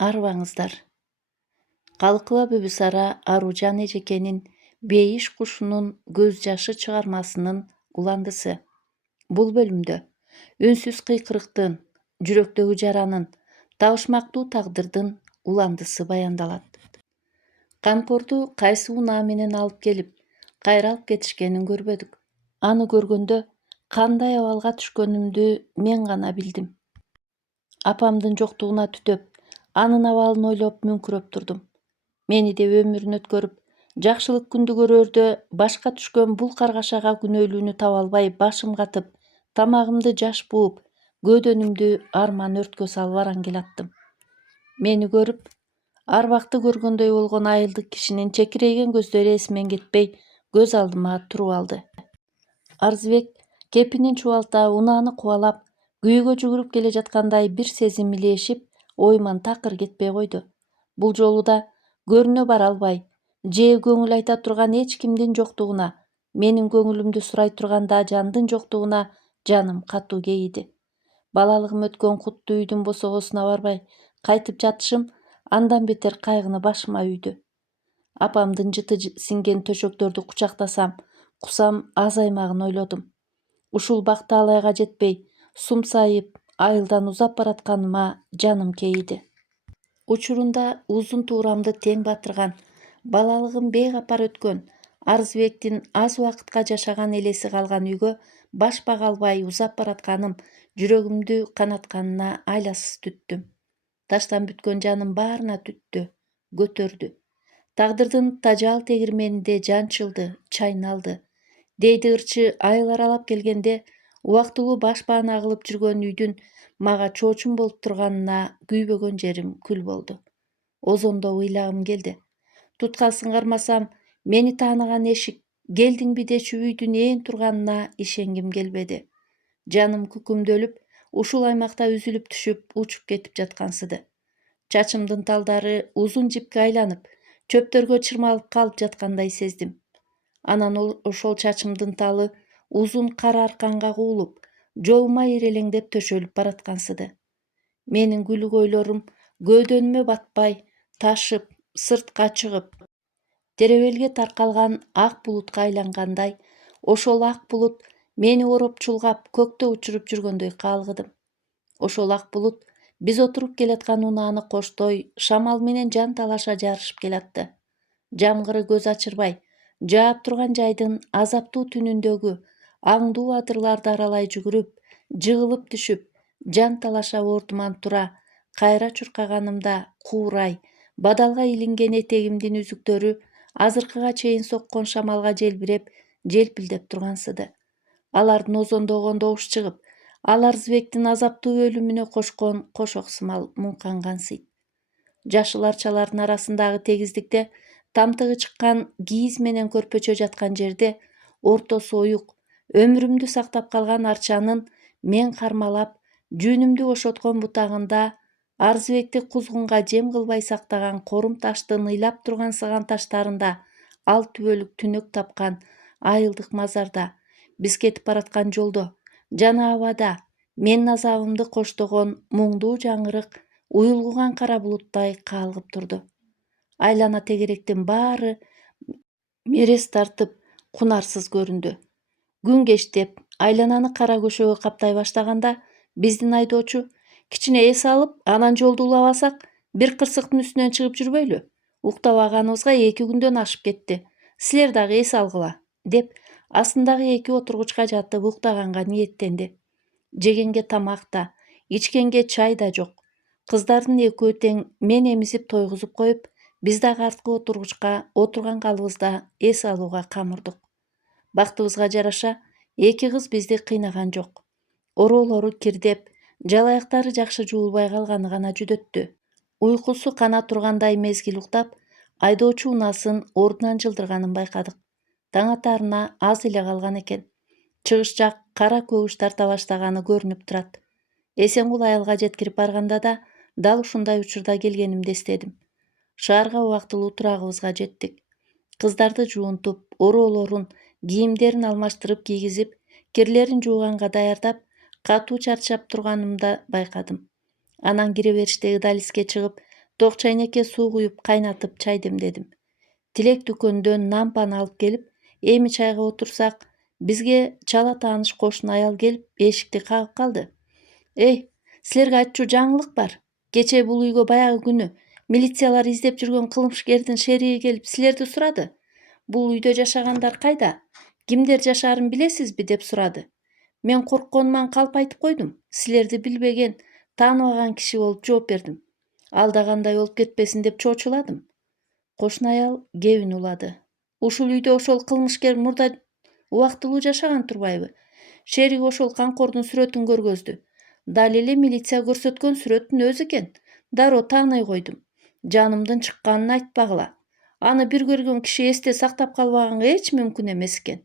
Арыбаңыздар. Калкыба Бүбүсара Аружан эжекенин бейиш кушунун көз жашы чыгармасынын уландысы. Бул бөлүмдө үнсүз кыйкырыктын, жүрөктөгү жаранын, табышмактуу тагдырдын уландысы баяндалат. Камкорду кайсы унаа менен алып келип, кайра алып кетишкенин көрбөдүк. Аны көргөндө кандай абалга түшкөнүмдү мен гана билдим. Апамдын жоктугуна түтөп, анын абалын ойлоп мүңкүрөп турдум. Мени де өмүрүн өткөрүп, жакшылык күндү көрөрдө башка түшкөн бул каргашага күнөөлүүнү таба албай башым катып, тамагымды жаш бууп, көөдөнүмдү арман өрткө салып араңгел аттым. Мени көрүп, арбакты көргөндөй болгон айылдык кишинин чекирейген көздөрү эсимен кетпей, көз алдыма туруп алды. Арзыбек кепинин чубалта унааны кубалап, күйүүгө жүгүрүп келе жаткандай бир сезим илээшип, оюман такыр кетпей койду. Бул жолу да көрүнө бара албай, же көңүл айта турган эч кимдин жоктугуна, менин көңүлүмдү сурай турган да жандын жоктугуна жаным катуу кейиди. Балалыгым өткөн куттуу үйдүн босогосуна барбай кайтып жатышым андан бетер кайгыны башыма үйдү. Апамдын жыты синген төшөктөрдү кучактасам, кусам азаймагын ойлодум. Ушул бактаалайга жетпей, сумсайып, айылдан узап баратканыма жаным кейиди. Учурунда узун туурамды тең батырган, балалыгым бейкапар өткөн, Арзыбектин аз убакытка жашаган элеси калган үйгө баш бага албай узап баратканым жүрөгүмдү канатканына айласыз түттүм. Таштан бүткөн жаным баарына түттү, көтөрдү. Тагдырдын тажал тегирменинде жанчылды, чайналды. Дейди ырчы айыл аралап келгенде, убактылуу баш баана кылып жүргөн үйдүн мага чоочун болуп турганына күйбөгөн жерим күл болду. Озондоп ыйлагым келди. Туткасын кармасам, мени тааныган эшик, келдиңби дечү үйдүн ээн турганына ишенгим келбеди. Жаным күкүмдөлүп, ушул аймакта үзүлүп түшүп, учуп кетип жаткансыды. Чачымдын талдары узун жипке айланып, чөптөргө чырмалып калып жаткандай сездим. Анан ошол чачымдын талы узун кара арканга куулуп, жолума ирелеңдеп төшөлүп бараткансыды. Менин күлүк ойлорум көөдөнүмө батпай, ташып, сыртка чыгып, теребелге таркалган ак булутка айлангандай, ошол ак булут мени ороп чулгап, көктө учуруп жүргөндөй кaalгыдым. Ошол ак булут биз отуруп келаткан унааны коштой, шамал менен жан талаша жарышып келатты. Жамгыры көз ачырбай, жаап турган жайдын азаптуу түнүндөгү аңдуу адырларды аралай жүгүрүп, жыгылып түшүп, жан талаша ордуман тура, кайра чуркаганымда куурай, бадалга илинген этегимдин үзүктөрү азыркыга чейин соккон шамалга желбиреп, желпилдеп тургансыды. Алардын озондогон добуш чыгып, ал Арзыбектин азаптуу өлүмүнө кошкон кошок сымал муңкангансыйт. Жашыл арчалардын арасындагы тегиздикте тамтыгы чыккан кийиз менен көрпөчө жаткан жерде, ортосу оюк, өмүрүмдү сактап калган арчанын мен кармалап, жүүнүмдү бошоткон бутагында Арзыбекти кузгунга жем кылбай сактаган корум таштын ыйлап турган сыган таштарында ал түбөлүк түнөк тапкан айылдык мазарда, биз кетип бараткан жолдо жана абада менин азабымды коштогон муңдуу жаңырык уюлгуган кара булуттай кaalгып турду. Айлана тегеректин баары мерез тартып, кунарсыз көрүндү. Күн кештеп, айлананы кара көшөгө каптай баштаганда, биздин айдоочу кичине эс алып, анан жолду улабасак, бир кырсыктын үстүнөн чыгып жүрбөйлү. Уктабаганыбызга 2 күндөн ашып кетти. Силер дагы эс алгыла, деп астындагы 2 отургучка жатып уктаганга ниеттенди. Жегенге тамак да, ичкенге чай да жок. Кыздардын экөө тең мен эмизип тойгузуп коюп, биз дагы арткы отургучка отурган калыбызда эс алууга камырдык. Бактыбызга жараша, 2 кыз бизди кыйнаган жок. Ороолору кирдеп, жалаяктары жакшы жуулбай калганы гана жүдөттү. Уйкусу кана тургандай мезгил уктап, айдоочу унасын ордунан жылдырганын байкадык. Таң атаарына аз эле калган экен. Чыгыш жак кара көгүш тарта баштаганы көрүнүп турат. Эсенгул айылга жеткирип барганда да дал ушундай учурда келгенимди эстедим. Шаарга убактылуу турагыбызга жеттик. Кыздарды жуунтуп, ороолорун, кийимдерин алмаштырып кийгизип, кирлерин жууганга даярдап, катуу чарчап турганымда байкадым. Анан кире бериштеги далиске чыгып, Тоқ чайнекке суу куюп кайнатып чай демдедим. Тилек дүкөндөн нан пан алып келип, эми чайга отурсак, бизге чала тааныш кошуна аял келип эшикти кагып калды. Эй, силерге айтчу жаңылык бар. Кече бул үйгө баягы күнү милициялар издеп жүргөн кылмышкердин шериги келип силерди сурады. Бул үйдө жашагандар кайда? Кимдер жашаарын билесизби деп сурады. Мен коркконуман калп айтып койдум. Силерди билбеген, тааныбаган киши болуп жооп бердим. Алда кандай болуп кетпесин деп чочуладым. Кошуна аял кебин улады. Ушул үйдө ошол кылмышкер мурда убактылуу жашаган турбайбы? Шериг ошол камкордун сүрөтүн көргөздү. Дал эле милиция көрсөткөн сүрөттүн өзү экен. Дароо тааный койдум. Жанымдын чыкканын айтпагыла. Аны бир көргөн киши эсте сактап калбаганга эч мүмкүн эмес экен.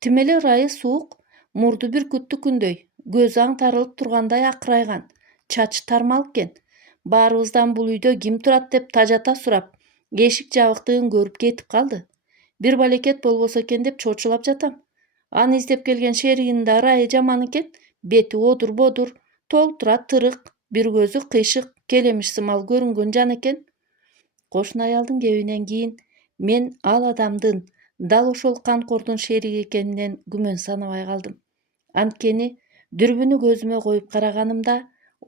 Тим эле ырайы суук, мурду бүркүттүкүндөй, көзү аңтарылып тургандай акырайган, чачы тармал экен. Баарыбыздан бул үйдө ким турат деп тажата сурап, эшик жабыктыгын көрүп кетип калды. Бир балекет болбосо экен деп чочулап жатам. Аны издеп келген шеригинин да ырайы жаман экен. Бети одур-бодур, толтура тырык, бир көзү кыйшык, келемиш сымал көрүнгөн жан экен. Кошуна аялдын кебинен кийин мен ал адамдын дал ошол камкордун шериги экенинен күмөн санабай калдым. Анткени дүрбүнү көзүмө коюп караганымда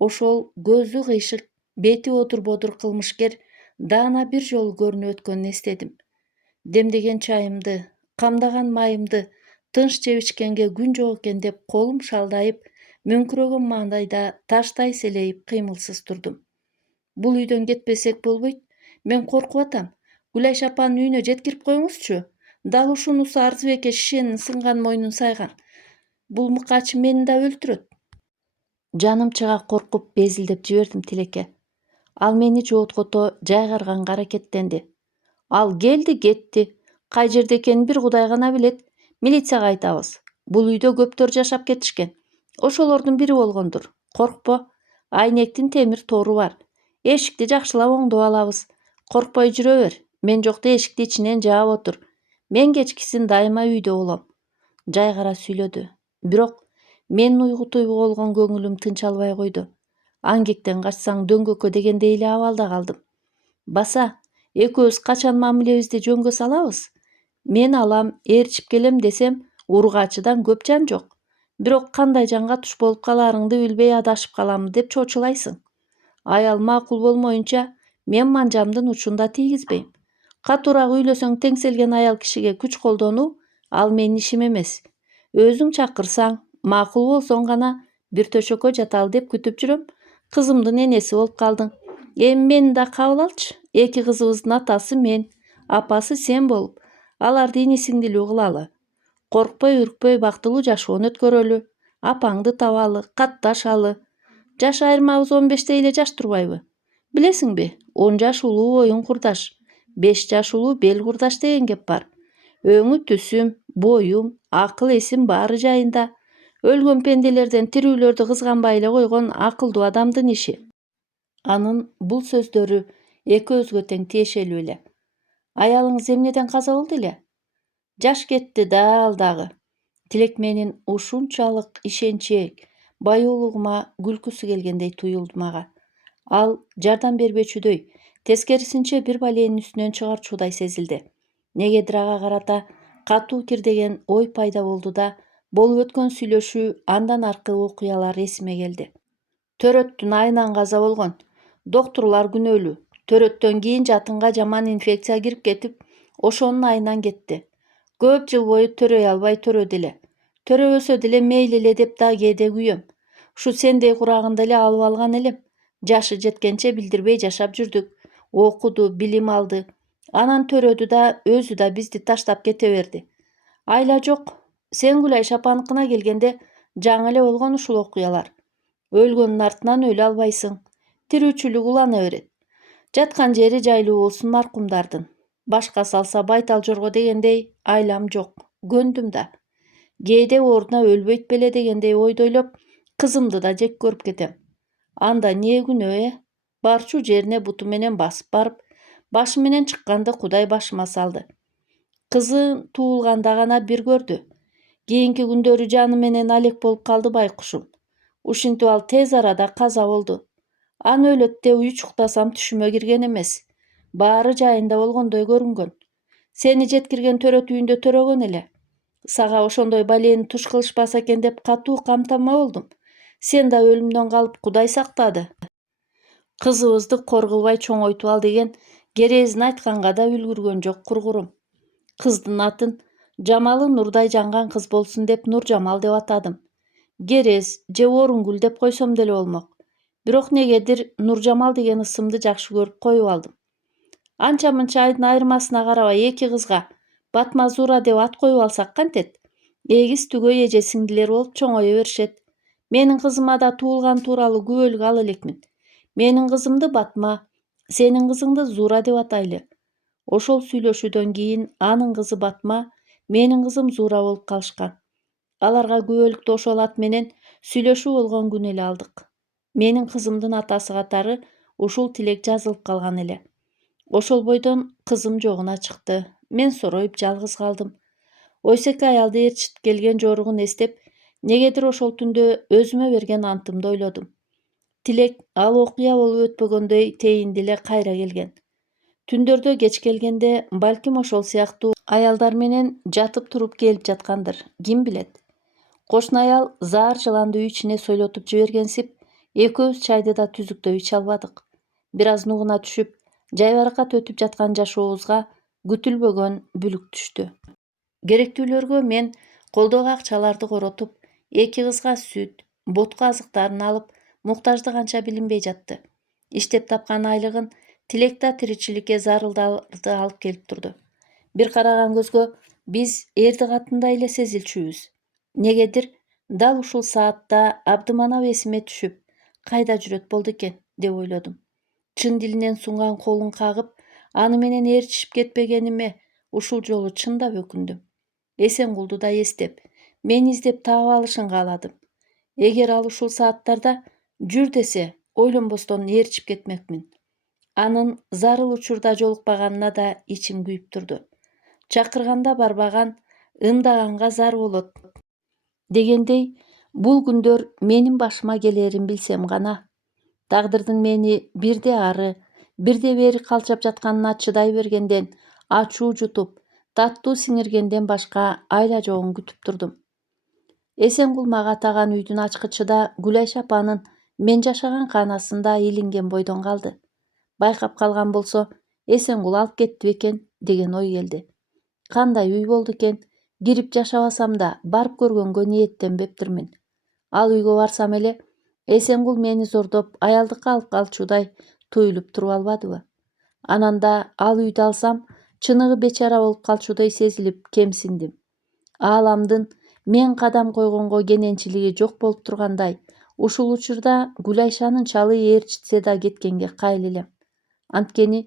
ошол көзү кыйшык, бети одур-бодур кылмышкер даана бир жолу көрүнүп өткөнүн эстедим. Демдеген чайымды, камдаган майымды тынч жеп ичкенге күн жок экен деп колум шалдайып, мөңкүрөгөн маанайда таштай селейип кыймылсыз турдум. Бул үйдөн кетпесек болбойт. Мен коркуп атам. Гүлайш апанын үйүнө жеткирип коюңузчу. Дал ушунусу Арзыбекке шишенин сынган мойнун сайган. Бул мыкаачы мени да өлтүрөт. Жаным чыга коркуп безилдеп жибердим Тилекке. Ал мени жооткото жайгарганга аракеттенди. Ал келди, кетти. Кай жерде экенин бир Кудай гана билет. Милицияга айтабыз. Бул үйдө көптөр жашап кетишкен. Ошолордун бири болгондур. Коркпо. Айнектин темир тору бар. Эшикти жакшылап оңдоп алабыз. Коркпой жүрө бер. Мен жокто эшикти ичинен жаап отур. Мен кечкисин дайыма үйдө болом. Жайгара сүйлөдү. Бирок менин уйгу-туйгу болгон көңүлүм тынч албай койду. Аңгектен качсаң дөңгөккө дегендей эле абалда калдым. Баса, экөөбүз качан мамилебизди жөнгө салабыз? Мен алам, ээрчип келем десем, ургаачыдан көп жан жок. Бирок кандай жанга туш болуп калаарыңды билбей адашып каламын деп чочулайсың. Аял макул болмоюнча, мен манжамдын учун да тийгизбейм. Катуураак үйлөсөң теңселген аял кишиге күч колдонуу ал менин ишим эмес. Өзүң чакырсаң, макул болсоң гана бир төшөккө жаталы деп күтүп жүрөм. Кызымдын энеси болуп калдың. Эми мени да кабыл алчы. Эки кызыбыздын атасы мен, апасы сен болуп, аларды ине-сиңдилүү кылалы. Коркпой, үркпөй бактылуу жашоону өткөрөлү. Апаңды табалы, катташалы. Жаш айырмабыз 15 эле жаш турбайбы? Билесиңби? 10 жаш улуу оюн курдаш, 5 жаш улуу бел курдаш деген кеп бар. Өңү түсүм, боюм, акыл-эсим баары жайында. Өлгөн пенделерден тирүүлөрдү кызганбай эле койгон акылдуу адамдын иши. Анын бул сөздөрү экөөбүзгө тең тиешелүү эле. Аялыңыз эмнеден каза болду эле? Жаш кетти да ал дагы. Тилек менин ушунчалык ишенчээк, баюулугума күлкүсү келгендей туюлду мага. Ал жардам бербечүдөй, тескерисинче бир баленин үстүнөн чыгарчудай сезилди. Негедир ага карата катуу кирдеген ой пайда болду да, болуп өткөн сүйлөшүү, андан аркы окуялар эсиме келди. Төрөттүн айынан каза болгон. Доктурлар күнөөлүү. Төрөттөн кийин жатынга жаман инфекция кирип кетип, ошонун айынан кетти. Көп жыл бою төрөй албай төрөдү эле. Төрөбөсө деле мейли эле деп да кээде күйөм. Ушу сендей курагында эле алып алган элем. Жашы жеткенче билдирбей жашап жүрдүк. Окуду, билим алды. Анан төрөдү да, өзү да бизди таштап кете берди. Айла жок. Сен Гүлайш апаныкына келгенде жаңы эле болгон ушул окуялар. Өлгөндүн артынан өлө албайсың. Тирүүчүлүк улана берет. Жаткан жери жайлуу болсун маркумдардын. Башка салса байтал жорго дегендей айлам жок. Көндүм да. Кээде ордуна өлбөйт беле дегендей ойду ойлоп, кызымды да жек көрүп кетем. Анда эмне күнөө, барчу жерине буту менен басып барып, башы менен чыкканды Кудай башыма салды. Кызы туулганда гана бир көрдү. Кийинки күндөрү жаны менен алек болуп калды байкушум. Ушинтип ал тез арада каза болду. Аны өлөттө үй чуктасам түшүмө кирген эмес. Баары жайында болгондой көрүнгөн. Сени жеткирген төрөт үйүндө төрөгөн эле. Сага ошондой балени туш кылышпаса экен деп катуу камтама болдум. Сен да өлүмдөн калып Кудай сактады. Кызыбызды коргубай чоңойтуп ал деген керезин айтканга да үлгүргөн жок кургурум. Кыздын атын Жамалы нурдай жанган кыз болсун деп Нуржамал деп атадым. Керез же Орунгүл деп койсом деле болмок. Бирок негедир Нуржамал деген ысымды жакшы көрүп коюп алдым. Анча-мынча айдын айырмасына карабай эки кызга Батма Зура деп ат коюп алсак кантет? Эгиз түгөй эже сиңдилер болуп чоңое беришет. Менин кызыма да туулган тууралуу күбөлүк ала элекмин. Менин кызымды Батма, сенин кызыңды Зура деп атайлы. Ошол сүйлөшүүдөн кийин анын кызы Батма, менин кызым Зура болуп калышкан. Аларга күбөлүктү ошол ат менен сүйлөшүү болгон күнү эле алдык. Менин кызымдын атасы катары ушул тилек жазылып калган эле. Ошол бойдон кызым жогуна чыкты. Мен сороюп жалгыз калдым. Ойсеке аялды ээрчитип келген жоругун эстеп, негедир ошол түндө өзүмө берген антымды ойлодум. Тилек ал окуя болуп өтпөгөндөй тейинди эле кайра келген. Түндөрдө кеч келгенде балким ошол сыяктуу аялдар менен жатып туруп келип жаткандыр, ким билет. Кошуна аял заар жыланды үй ичине сойлотуп жибергенсип, экөөбүз чайды да түзүктөп иче албадык. Бир аз нугуна түшүп, жайбаракат өтүп жаткан жашообузга күтүлбөгөн бүлүк түштү. Керектүүлөргө мен колдогу акчаларды коротуп, эки кызга сүт, ботко азыктарын алып, муктаждык анча билинбей жатты. Иштеп тапкан айлыгын Тилек да тиричиликке зарылдарды алып келип турду. Бир караган көзгө биз эрди катындай эле сезилчүбүз. Негедир дал ушул саатта абдыманап эсиме түшүп, кайда жүрөт болду экен деп ойлодум. Чын дилинен сунган колун кагып, аны менен ээрчишип кетпегениме ушул жолу чындап өкүндүм. Эсенкулду да эстеп, мени издеп таап алышын кааладым. Эгер ал ушул сааттарда жүр десе, ойлонбостон ээрчип кетмекмин. Анын зарыл учурда жолукпаганына да ичим күйүп турду. Чакырганда барбаган, ымдаганга зар болот дегендей, бул күндөр менин башыма келерин билсем гана. Тагдырдын мени бирде ары, бирде бери калчап жатканына чыдай бергенден, ачуу жутуп, таттуу сиңиргенден башка айла жогун күтүп турдум. Эсенкул мага атаган үйдүн ачкычыда Гүлайша апанын мен жашаган каанасында илинген бойдон калды. Байкап калган болсо, Эсенкул алып кетти бекен деген ой келди. Кандай үй болду экен, кирип жашабасам да барып көргөнгө ниеттенбептирмин. Ал үйгө барсам эле, Эсенкул мени зордоп аялдыкка алып калчудай туюлуп туруп албадыбы? Анан да ал үйдү алсам, чыныгы бечара болуп калчудай сезилип кемсиндим. Ааламдын мен кадам койгонго кененчилиги жок болуп тургандай, ушул учурда Гүлайшанын чалы ээрчитсе да кеткенге кайыл элем. Анткени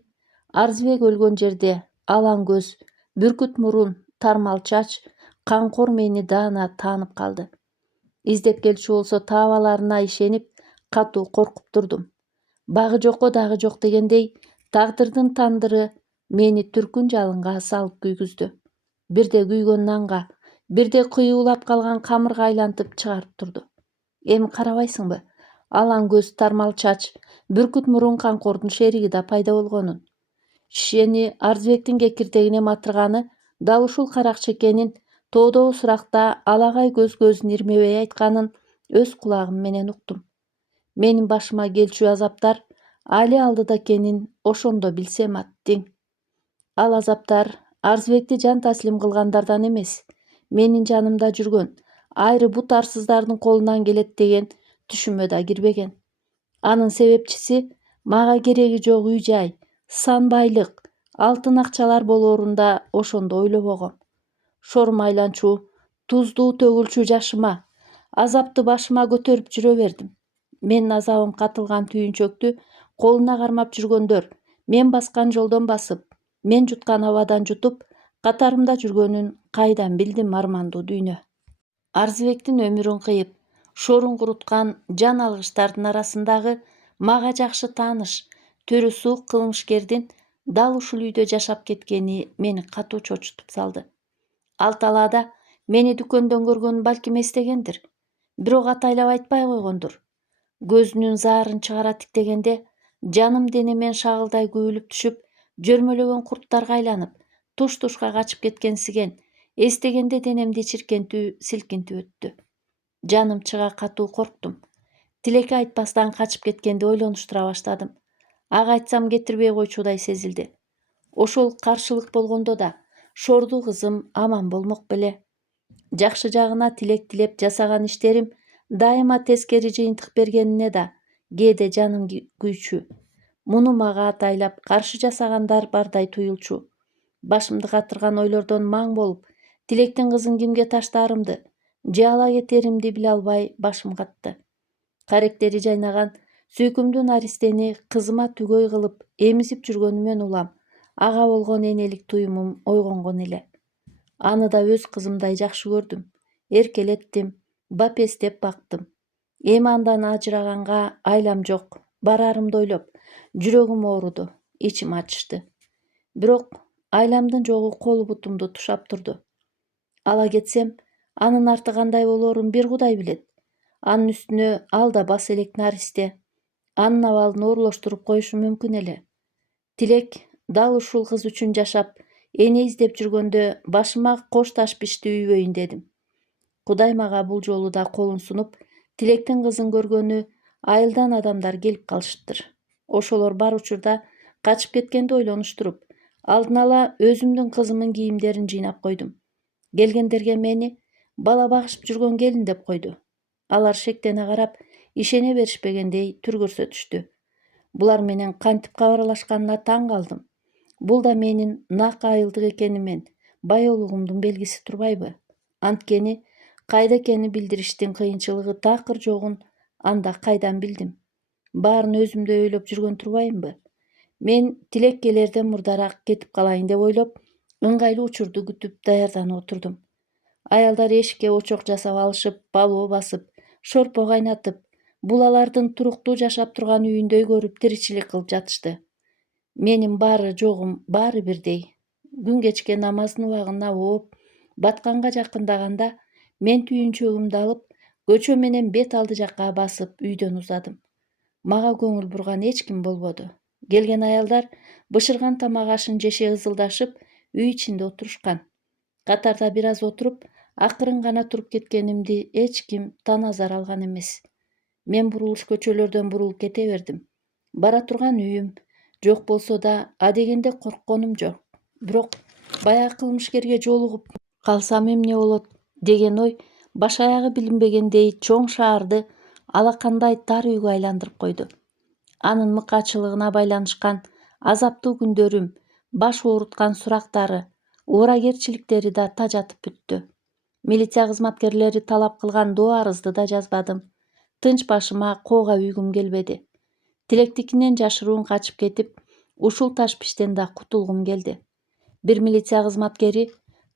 Арзыбек өлгөн жерде алаң көз, бүркүт мурун, тармал чач, камкор мени даана таанып калды. Издеп келчү болсо таабаларына ишенип, катуу коркуп турдум. Багы жокко дагы жок дегендей, тагдырдын тандыры мени түркүн жалынга салып күйгүздү. Бирде күйгөн нанга, бирде кыюулап калган камырга айлантып чыгарып турду. Эми карабайсыңбы? Алаң көз, тармал чач, бүркүт мурун камкордун шериги да пайда болгонун. Шишени Арзыбектин кекиртегине матырганы дал ушул каракчы экенин тоодогу суракта алагай көзүн ирмебей айтканын өз кулагым менен уктум. Менин башыма келчү азаптар али алдыда экенин ошондо билсем аттиң. Ал азаптар Арзыбекти жан таслим кылгандардан эмес, менин жанымда жүргөн айры бут арсыздардын колунан келет деген түшүмө да кирбеген. Анын себепчиси мага кереги жок үй-жай, сан байлык, алтын акчалар болоорун да ошондо ойлобогом. Шорум айланчу, туздуу төгүлчү жашыма, азапты башыма көтөрүп жүрө бердим. Менин азабым катылган түйүнчөктү колуна кармап жүргөндөр мен баскан жолдон басып, мен жуткан абадан жутуп, катарымда жүргөнүн кайдан билдим армандуу дүйнө. Арзыбектин өмүрүн кыйып, шорун куруткан жан алгычтардын арасындагы мага жакшы тааныш, төрү суук кылмышкердин дал ушул үйдө жашап кеткени мени катуу чочутуп салды. Ал талаада мени дүкөндөн көргөнүн балким эстегендир, бирок атайлап айтпай койгондур. Көзүнүн заарын чыгара тиктегенде жаным денемен шагылдай күйүлүп түшүп, жөрмөлөгөн курттарга айланып, туш-тушка качып кеткенсиген, эстегенде денемди чиркентүү силкинтип өттү. Жаным чыга катуу корктум. Тилекке айтпастан качып кеткенди ойлонуштура баштадым. Ага айтсам кетирбей койчудай сезилди. Ошол каршылык болгондо да шорду кызым аман болмок беле. Жакшы жагына тилек тилеп жасаган иштерим дайыма тескери жыйынтык бергенине да кээде жаным күйчү. Муну мага атайлап каршы жасагандар бардай туюлчу. Башымды катырган ойлордон маң болуп, тилектин кызын кимге таштаарымды же ала кетеримди биле албай башым катты. Каректери жайнаган сүйкүмдүү наристени кызыма түгөй кылып эмизип жүргөнүмөн улам ага болгон энелик туюмум ойгонгон эле. Аны да өз кызымдай жакшы көрдүм, эркелеттим, бапестеп бактым. Эми андан ажыраганга айлам жок, бараарымды ойлоп, жүрөгүм ооруду, ичим ачышты. Бирок айламдын жогу колу бутумду тушап турду. Ала кетсем, анын арты кандай болоорун бир Кудай билет. Анын үстүнө ал да бас элек наристе. Анын абалын оорлоштуруп коюшу мүмкүн эле. Тилек дал ушул кыз үчүн жашап, эне издеп жүргөндө башыма кош таш бишти үйбөйүн дедим. Кудай мага бул жолу да колун сунуп, тилектин кызын көргөнү айылдан адамдар келип калышыптыр. Ошолор бар учурда качып кеткенди ойлонуштуруп, алдын ала өзүмдүн кызымдын кийимдерин жыйнап койдум. Келгендерге мени бала багышып жүргөн келин деп койду. Алар шектене карап, ишене беришпегендей түр көрсөтүштү. Булар менен кантип кабарлашканына таң калдым. Бул да менин нак айылдык экенимен, баяулугумдун белгиси турбайбы? Анткени кайда экени билдириштин кыйынчылыгы такыр жогун анда кайдан билдим? Баарын өзүмдөй ойлоп жүргөн турбаймынбы? Мен тилек келерден мурдараак кетип калайын деп ойлоп, ыңгайлуу учурду күтүп даярданып отурдум. Аялдар эшикке очок жасап алышып, балоо басып, шорпо кайнатып, булалардын туруктуу жашап турган үйүндөй көрүп тиричилик кылып жатышты. Менин баары жогум баары бирдей. Күн кечке намаздын убагына ооп, батканга жакындаганда мен түйүнчөгүмдү алып, көчө менен бет алды жакка басып үйдөн узадым. Мага көңүл бурган эч ким болбоду. Келген аялдар бышырган тамак ашын жеше ызылдашып, үй ичинде отурушкан. Катарда бир аз отуруп, акырын гана туруп кеткенимди эч ким таназар алган эмес. Мен бурулуш көчөлөрдөн бурулуп кете бердим. Бара турган үйүм жок болсо да, адегенде коркконум жок. Бирок баягы кылмышкерге жолугуп калсам эмне болот деген ой баш аягы билинбегендей чоң шаарды алакандай тар үйгө айландырып койду. Анын мыкаачылыгына байланышкан азаптуу күндөрүм, баш ооруткан сурактары, убаракерчиликтери да тажатып бүттү. Милиция кызматкерлери талап кылган доо арызды да жазбадым. Тынч башыма коога үйгүм келбеди. Тилектикинен жашыруун качып кетип, ушул ташпиштен да кутулгум келди. Бир милиция кызматкери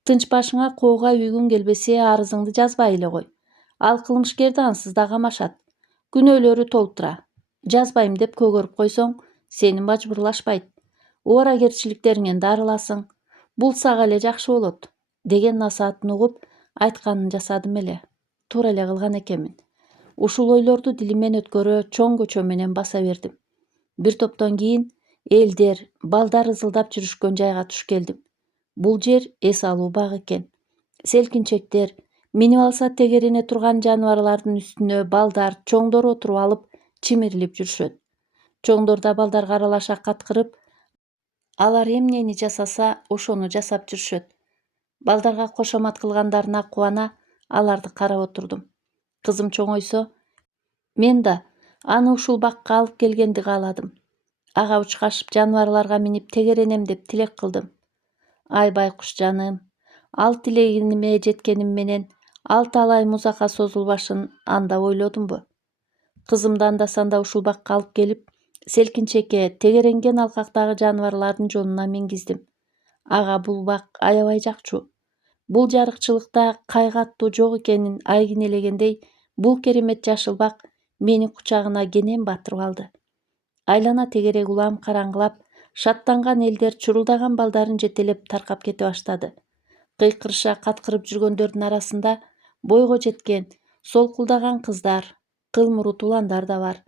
тынч башыңа коога үйгүң келбесе арызыңды жазбай эле кой. Ал кылмышкерди ансыз да камашат. Күнөөлөрү толуп тура. Жазбайм деп көгөрүп койсоң, сени мажбурлашпайт. Убаракерчиликтериңен да арыласың. Бул сага эле жакшы болот, деген насаатын угуп, айтканын жасадым эле. Туура эле кылган экенмин. Ушул ойлорду дилимен өткөрө чоң көчө менен баса бердим. Бир топтон кийин элдер, балдар ызылдап жүрүшкөн жайга туш келдим. Бул жер эс алуу бак экен. Селкинчектер, минип алса тегерене турган жаныбарлардын үстүнө балдар, чоңдор отуруп алып, чимирилип жүрүшөт. Чоңдор да балдарга аралаша каткырып, алар эмнени жасаса, ошону жасап жүрүшөт. Балдарга кошомат кылгандарына кубана аларды карап отурдум. Кызым чоңойсо, мен да аны ушул бакка алып келгенди кааладым. Ага учкашып жаныбарларга минип тегеренем деп тилек кылдым. Ай байкуш жаным, ал тилегиме жеткеним менен ал талай музакка созулбашын анда ойлодумбу? Кызымды анда-санда ушул бакка алып келип, селкинчекке, тегеренген алкактагы жаныбарлардын жолуна мингиздим. Ага бул бак аябай жакчу. Бул жарыкчылыкта кайгы аттуу жок экенин айгинелегендей, бул керемет жашыл бак мени кучагына кенен батырып алды. Айлана тегерек улам караңгылап, шаттанган элдер чурулдаган балдарын жетелеп таркап кете баштады. Кыйкырыша каткырып жүргөндөрдүн арасында бойго жеткен, солкулдаган кыздар, кылмурут уландар да бар.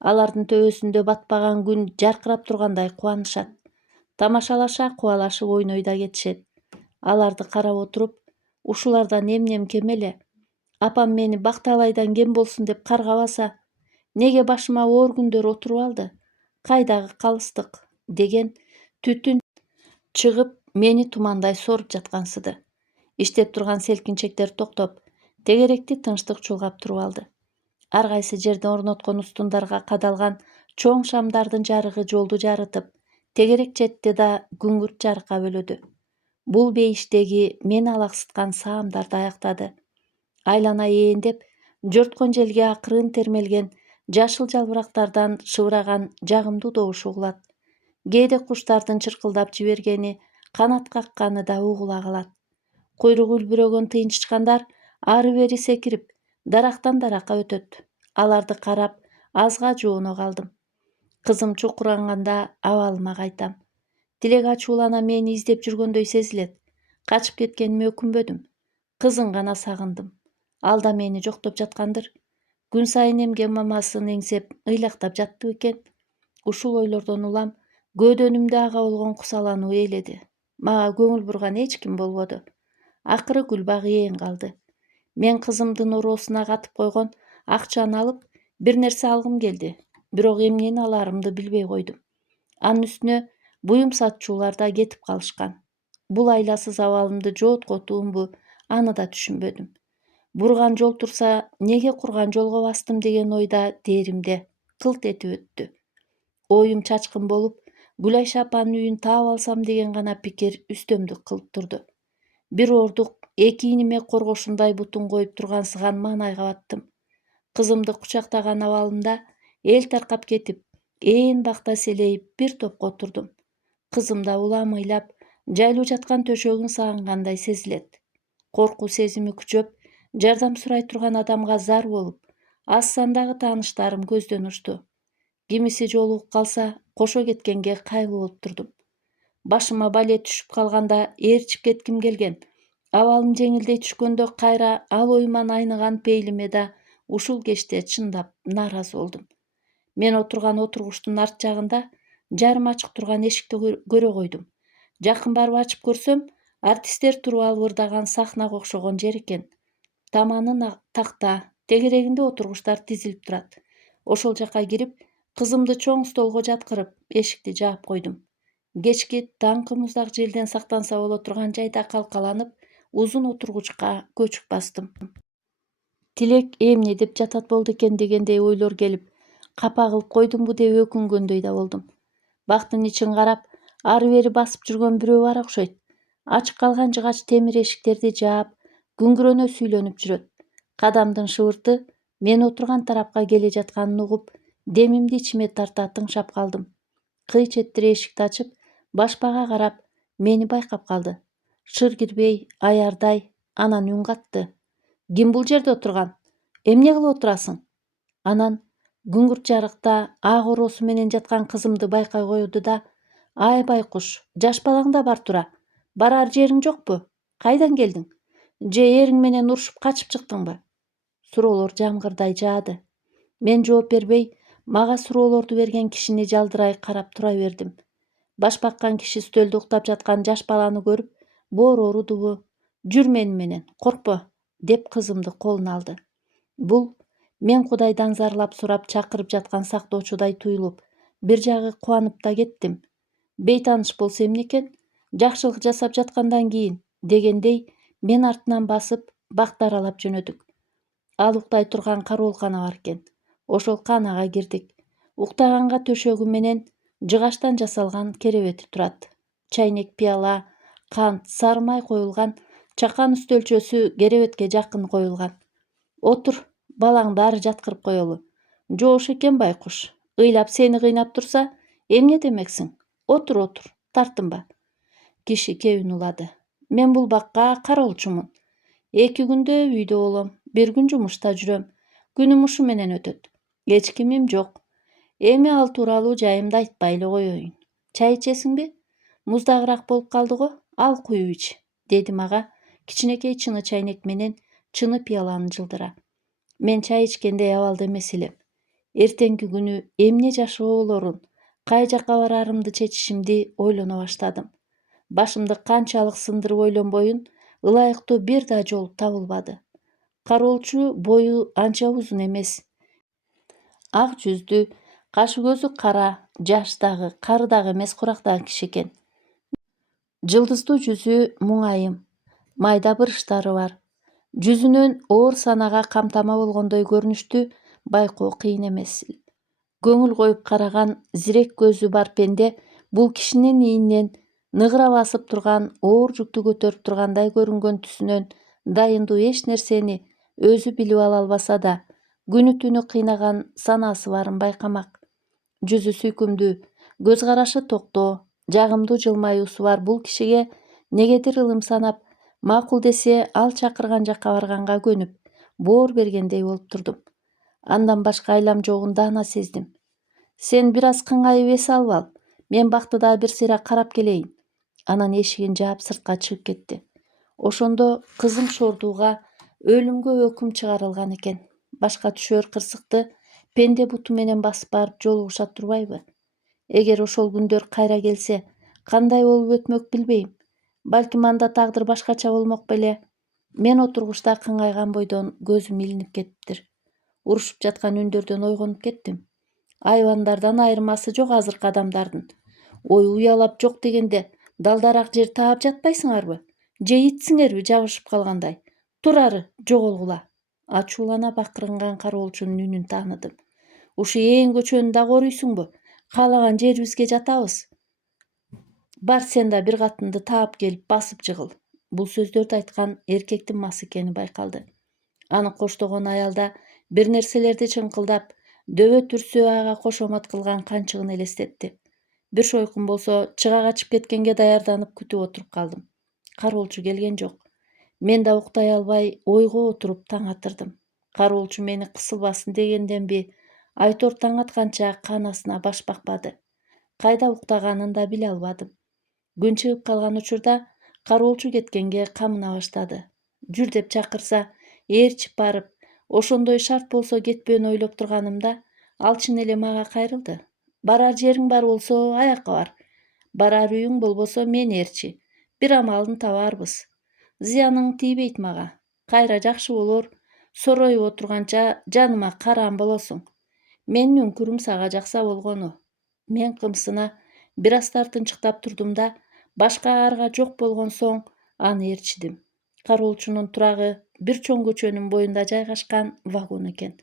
Алардын төбөсүндө батпаган күн жаркырап тургандай кубанышат. Тамашалаша, кубалашып ойной да кетишет. Аларды карап отуруп, ушулардан эмнем кем эле? Апам мени Бактаалайдан кем болсун деп каргабаса, неге башыма оор күндөр отуруп алды? Кайдагы калыстык? Деген түтүн чыгып мени тумандай соруп жаткансыды. Иштеп турган селкинчектер токтоп, тегеректи тынчтык чулгап туруп алды. Ар кайсы жерден орноткон устундарга кадалган чоң шамдардын жарыгы жолду жарытып, тегерек четти да күңгүрт жарыкка бөлөдү. Бул бейиштеги мени алаксыткан саамдарды аяктады. Айлана ээндеп, жорткон желге акырын термелген жашыл жалбырактардан шыбыраган жагымдуу добуш угулат. Кээде куштардын чыркылдап жибергени, канат какканы да угула калат. Куйругу үлбүрөгөн тыйынчычкандар ары-бери секирип, дарактан даракка өтөт. Аларды карап, азга жооно калдым. Кызым чукуранганда абалыма кайтам. Тилек ачуулана мени издеп жүргөндөй сезилет. Качып кеткениме өкүнбөдүм. Кызын гана сагындым. Ал да мени жоктоп жаткандыр. Күн сайын эмген мамасын эңсеп ыйлактап жатты бекен. Ушул ойлордон улам көөдөнүмдө ага болгон кусалануу ээледи. Мага көңүл бурган эч ким болбоду. Акыры Гүлбак ээн калды. Мен кызымдын ороосуна катып койгон акчаны алып, бир нерсе алгым келди. Бирок эмнени аларымды билбей койдум. Анын үстүнө буюм сатчуулар да кетип калышкан. Бул айласыз абалымды жооткотуумбу, аны да түшүнбөдүм. Бурган жол турса, неге курган жолго бастым деген ойда дээримде кылт этип өттү. Оюм чачкын болуп, Гүлайша апанын үйүн таап алсам деген гана пикир үстөмдүк кылып турду. Бир ордук эки иниме коргошундай бутун коюп тургансыган маанайга баттым. Кызымды кучактаган абалымда эл таркап кетип, ээн бакта селейип бир топко отурдум. Кызым да уламыйлап, жайлуу жаткан төшөгүн сагынгандай сезилет. Коркуу сезими күчөп, жардам сурай турган адамга зар болуп, аз сандагы тааныштарым көздөн учту. Кимиси жолугуп калса, кошо кеткенге кайгылуу болуп турдум. Башыма бале түшүп калганда ээрчип кетким келген. Абалым жеңилдей түшкөндө кайра ал оюман айныган пейилиме да ушул кечте чындап нааразы болдум. Мен отурган отургучтун арт жагында жарым ачык турган эшикти көрө койдум. Жакын барып ачып көрсөм, артисттер туруп алып ырдаган сахнага окшогон жер экен. Таманы такта, тегерегинде отургучтар тизилип турат. Ошол жакка кирип, кызымды чоң столго жаткырып, эшикти жаап койдум. Кечки таңкы муздак желден сактанса боло турган жайда калкаланып, узун отургучка көчүк бастым. Тилек эмне деп жатат болду экен дегендей ойлор келип, капа кылып койдумбу деп өкүнгөндөй да болдум. Бактын ичин карап, ары-бери басып жүргөн бирөө бар окшойт. Ачык калган жыгач темир эшиктерди жаап, күңгүрөнө сүйлөнүп жүрөт. Кадамдын шыбырты мен отурган тарапка келе жатканын угуп, демимди ичиме тарта тыңшап калдым. Кый четтир эшикти ачып, башпага карап, мени байкап калды. Шыр кирбей, аярдай, анан үн катты. Ким бул жерде отурган? Эмне кылып отурасың? Анан күңгүрт жарыкта ак ороосу менен жаткан кызымды байкай коюду да: "Ай байкуш, жаш балаң да бар тура. Барар жериң жокпу? Кайдан келдиң? Же эриң менен урушуп качып чыктыңбы?" Суроолор жамгырдай жаады. Мен жооп бербей, мага суроолорду берген кишини жалдырай карап тура бердим. Баш баккан киши стөлдө уктап жаткан жаш баланы көрүп, боору оорудубу? "Жүр мени менен, коркпо", деп кызымды колуна алды. Бул мен Кудайдан зарлап сурап чакырып жаткан сактоочудай туюлуп, бир жагы кубанып да кеттим. Бейтааныш болсо эмне экен? Жакшылык жасап жаткандан кийин дегендей мен артынан басып, бакты аралап жөнөдүк. Ал уктай турган кароолкана бар экен. Ошол канага кирдик. Уктаганга төшөгү менен жыгачтан жасалган керебети турат. Чайнек, пияла, кант, сары май коюлган, чакан үстөлчөсү керебетке жакын коюлган. "Отур, балаңды ары жаткырып коелу. Жоош экен байкуш. Ыйлап сени кыйнап турса, эмне демексиң? Отур, тартынба." Киши кебин улады. "Мен бул бакка кароолчумун. 2 күндө үйдө болом, 1 күн жумушта жүрөм. Күнүм ушу менен өтөт. Эч кимим жок. Эми ал тууралуу жайымды айтпай эле коеюн. Чай ичесиңби? Муздагыраак болуп калды го, ал куюп ич", деди мага кичинекей чыны чайнек менен чыны пияланы жылдыра. Мен чай ичкендей абалда эмес элем. Эртеңки күнү эмне жашоо болорун, кай жакка бараарымды чечишимди ойлоно баштадым. Башымды канчалык сындырып ойлонбоюн, ылайыктуу бир да жол табылбады. Кароолчу бою анча узун эмес. Ак жүздүү, кашы көзү кара, жаштагы, карыдагы эмес курактагы киши экен. Жылдыздуу жүзү муңайым, майда бырыштары бар. Жүзүнөн оор санага камтама болгондой көрүнүштү байкоо кыйын эмес. Көңүл коюп караган зирек көзү бар пенде бул кишинин ийинен ныгыра басып турган оор жүктү көтөрүп тургандай көрүнгөн түсүнөн дайындуу эч нерсени өзү билип ала албаса да, күнү түнү кыйнаган санаасы барын байкамак. Жүзү сүйкүмдүү, көз карашы токтоо, жагымдуу жылмаюусу бар бул кишиге негедир ылым санап, макул десе ал чакырган жакка барганга көнүп, боор бергендей болуп турдум. Андан башка айлам жогун даана сездим. Сен бир аз кыңгайып эс алып ал, мен бактыда бир сыйра карап келейин. Анан эшигин жаап сыртка чыгып кетти. Ошондо кызым Шордууга өлүмгө өкүм чыгарылган экен. Башка түшөр кырсыкты пенде буту менен басып барып жолугуша турбайбы? Эгер ошол күндөр кайра келсе, кандай болуп өтмөк билбейм. Балким анда тагдыр башкача болмок беле. Мен отургучта кыңгайган бойдон көзүм илинип кетиптир. Урушуп жаткан үндөрдөн ойгонуп кеттим. Айбандардан айырмасы жок азыркы адамдардын. Ой, уялап жок дегенде далдараак жер таап жатпайсыңарбы? Же итсиңерби жабышып калгандай? Тур ары, жоголгула. Ачуулана бакырынган кароолчунун үнүн тааныдым. Ушу ээн көчөнү да коруйсуңбу? Каалаган жерибизге жатабыз. Бар, сен да бир катынды таап келип басып жыгыл. Бул сөздөрдү айткан эркектин мас экени байкалды. Аны коштогон аялда бир нерселерди чыңкылдап, дөбө түрсө ага кошомот кылган канчыгын элестетти. Бир шойкун болсо чыга качып кеткенге даярданып күтүп отуруп калдым. Кароолчу келген жок. Мен да уктай албай ойго отуруп таң атырдым. Кароолчу мени кысылбасын дегенденби, айтор таң атканча каанасына баш бакпады. Кайда уктаганын да биле албадым. Күн чыгып калган учурда кароолчу кеткенге камына баштады. Жүр деп чакырса, ээрчип барып, ошондой шарт болсо кетпөөнү ойлоп турганымда, ал чын эле мага кайрылды. Барар жериң бар болсо аякка бар. Барар үйүң болбосо мени ээрчи. Бир амалын табарбыз. Зыяның тийбейт мага. Кайра жакшы болор, сороюп отурганча жаныма караан болосуң. Менин үңкүрүм сага жакса болгону. Мен кымсына бир аз тартынчыктап турдум да, башка арга жок болгон соң аны ээрчидим. Кароолчунун турагы бир чоң көчөнүн боюнда жайгашкан вагон экен.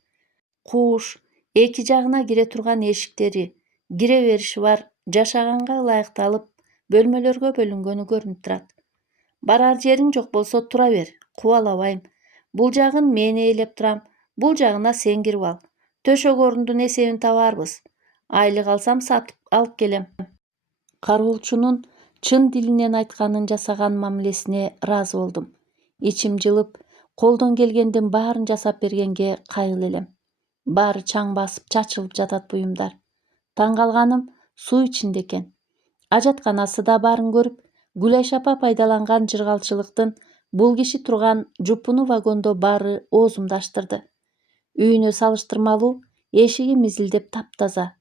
Кууш, эки жагына кире турган эшиктери, кире бериши бар, жашаганга ылайыкталып бөлмөлөргө бөлүнгөнү көрүнүп турат. Барар жериң жок болсо тура бер, кубалабайм. Бул жагын мен ээлеп турам, бул жагына сен кирип ал. Төшөк орундун эсебин табарбыз. Айлык алсам сатып алып келем. Кароолчунун чын дилинен айтканын жасаган мамилесине ыраазы болдум. Ичим жылып, колдон келгендин баарын жасап бергенге кайыл элем. Баары чаң басып чачылып жатат буюмдар. Таң калганым суу ичинде экен. Ажатканасы да баарын көрүп, Гүлайш апа пайдаланган жыргалчылыктын бул киши турган жупуну вагондо баары оозумдаштырды. Үйүнө салыштырмалуу эшиги мизилдеп таптаза.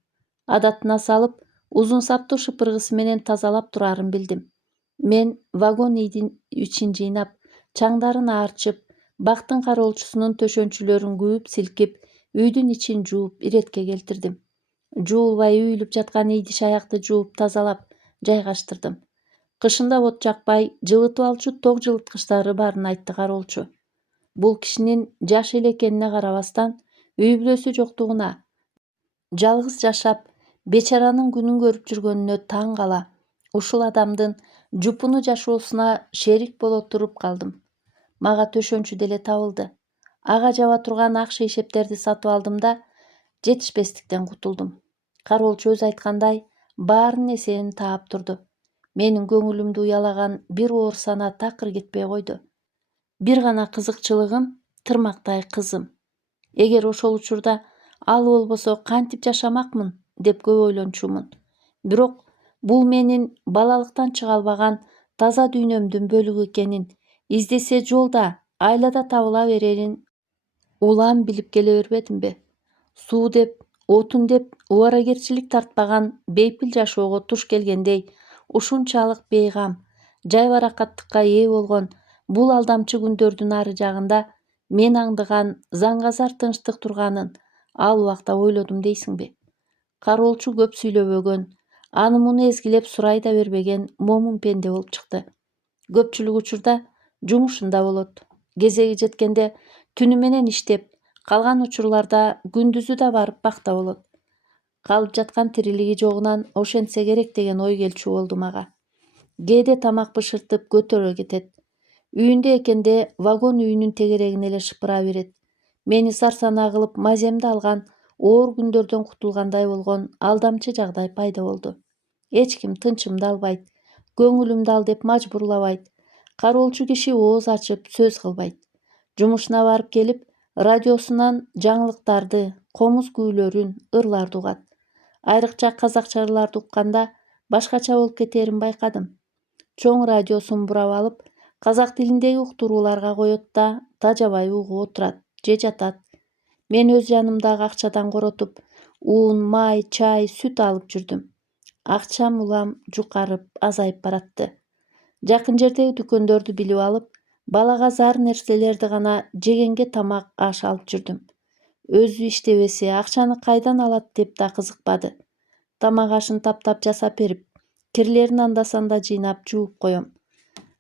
Адатына салып, узун саптуу шыпыргысы менен тазалап турарын билдим. Мен вагон ийдин ичин жыйнап, чаңдарын аарчып, бактын кароолчусунун төшөнчүлөрүн күүп силкип, үйдүн ичин жууп, иретке келтирдим. Жуулбай үйүлүп жаткан ийдиш аякты жууп тазалап, жайгаштырдым. Кышында от жакпай, жылытып алчу ток жылыткычтары барын айтты кароолчу. Бул кишинин жаш эле экенине карабастан, үй бүлөсү жоктугуна, жалгыз жашап, бечаранын күнүн көрүп жүргөнүнө таң кала, ушул адамдын жупуну жашоосуна шерик боло туруп калдым. Мага төшөнчү деле табылды. Ага жаба турган ак шейшептерди сатып алдым да, жетишпестиктен кутулдум. Кароолчу өзү айткандай, баарынын эсебин таап турду. Менин көңүлүмдү уялаган бир оор сана такыр кетпей койду. Бир гана кызыкчылыгым тырмактай кызым. Эгер ошол учурда ал болбосо кантип жашамакмын деп көп ойлончумун. Бирок бул менин балалыктан чыга албаган таза дүйнөмдүн бөлүгү экенин, издесе жолда, айлада табыла берерин улам билип келе бербедимби? Суу деп, отун деп убаракерчилик тартпаган бейпил жашоого туш келгендей ушунчалык бейгам, жайбаракаттыкка ээ болгон бул алдамчы күндөрдүн ары жагында мен аңдыган заңгазар тынчтык турганын ал убакта ойлодум дейсиңби? Кароолчу көп сүйлөбөгөн, аны муну эзгилеп сурай да бербеген момун пенде болуп чыкты. Көпчүлүк учурда жумушунда болот. Кезеги жеткенде түнү менен иштеп, калган учурларда күндүзү да барып бакта болот. Калып жаткан тирилиги жогунан ошентсе керек деген ой келчү болду мага. Кээде тамак бышыртып көтөрө кетет. Үйүндө экенде вагон үйүнүн тегерегине эле шыпыра берет. Мени сарсанаа кылып маземди алган, оор күндөрдөн кутулгандай болгон алдамчы жагдай пайда болду. Эч ким тынчымды албайт, көңүлүмдү ал деп мажбурлабайт. Кароолчу киши ооз ачып сөз кылбайт. Жумушуна барып келип, радиосунан жаңылыктарды, комуз күүлөрүн, ырларды угат. Айрыкча казакча ырларды укканда башкача болуп кетээрин байкадым. Чоң радиосун бурап алып, казак тилиндеги уктурууларга коет да тажабай угуп отурат же жатат. Мен өз жанымдагы акчадан коротуп, уун, май, чай, сүт алып жүрдүм. Акчам улам жукарып, азайып баратты. Жакын жердеги дүкөндөрдү билип алып, балага зар нерселерди гана жегенге тамак аш алып жүрдүм. Өзү иштебесе, акчаны кайдан алат деп да кызыкпады. Тамак ашын таптап жасап берип, кирлерин анда-санда жыйнап жууп коем.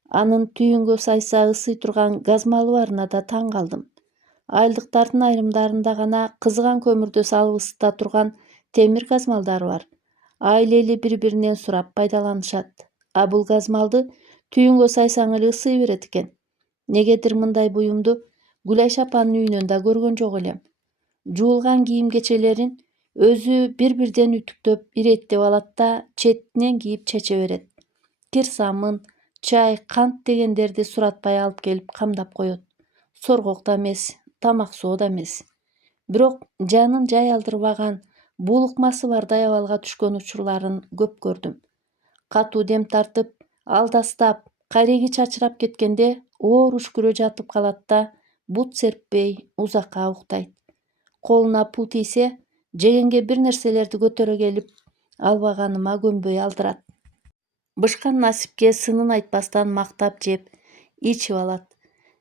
Анын түйүнгө сайса ысый турган газмалы барына да таң калдым. Айылдыктардын айрымдарында гана кызыган көмүрдө салып ысыта турган темир газмалдары бар. Айлели бири-биринен сурап пайдаланышат. А бул газмалды түйүнгө сайсаң эле ысый берет экен. Негедир мындай буюмду Гүлайша апанын үйүнөн да көргөн жок элем. Жуулган кийим кечелерин өзү бир-бирден үтүктөп, иреттеп алат да четинен кийип чече берет. Кир самын, чай, кант дегендерди суратпай алып келип камдап коет. Соргок да эмес, тамак соо да эмес. Бирок жанын жай алдырбаган, буулукмасы бардай абалга түшкөн учурларын көп көрдүм. Катуу дем тартып, алдастап, кареги чачырап кеткенде оор үшкүрө жатып калат да бут серппей узакка уктайт. Колуна пул тийсе, жегенге бир нерселерди көтөрө келип, албаганыма көнбөй алдырат. Бышкан насипке сынын айтпастан мактап жеп, ичип алат.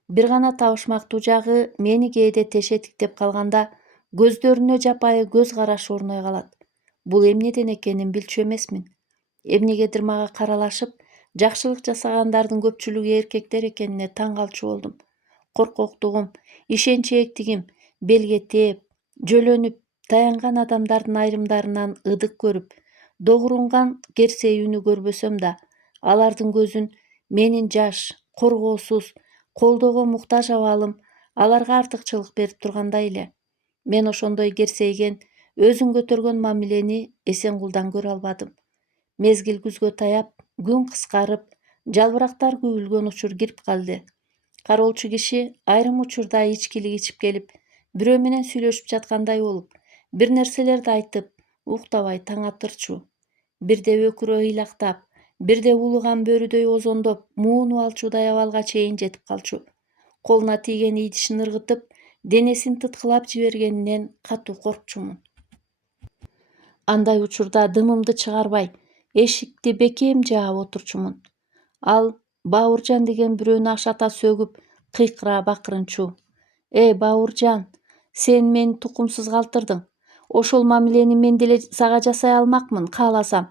Бир гана табышмактуу жагы мени кээде тешетиктеп калганда көздөрүнө жапайы көз карашы орной калат. Бул эмнеден экенин билчү эмесмин. Эмнегедир мага каралашып, жакшылык жасагандардын көпчүлүгү эркектер экенине таң калчу болдум. Коркоктугум, ишенчээктигим белге тээп, жөлөнүп, таянган адамдардын айрымдарынан ыдык көрүп, догурунган керсей үнү көрбөсөм да, алардын көзүн менин жаш, коргоосуз, колдоого муктаж абалым аларга артыкчылык берип тургандай эле. Мен ошондой керсейген, өзүн көтөргөн мамилени Эсенкулдан көрө албадым. Мезгил күзгө таяп, күн кыскарып, жалбырактар күбүлгөн учур кирип калды. Кароолчу киши айрым учурда ичкилик ичип келип, бирөө менен сүйлөшүп жаткандай болуп, бир нерселерди айтып, уктабай таң атырчу. Бирде өкүрө ыйлактап, бирде улуган бөрүдөй озондоп, муунуп алчудай абалга чейин жетип калчу. Колуна тийген идишин ыргытып, денесин тыткылап жибергенинен катуу коркчумун. Андай учурда дымымды чыгарбай, эшикти бекем жаап отурчумун. Ал Бауыржан деген бирөөнү ашата сөгүп, кыйкыра бакырынчу. Бауыржан, сен мени тукумсуз калтырдың. Ошол мамилени мен деле сага жасай алмакмын, кааласам.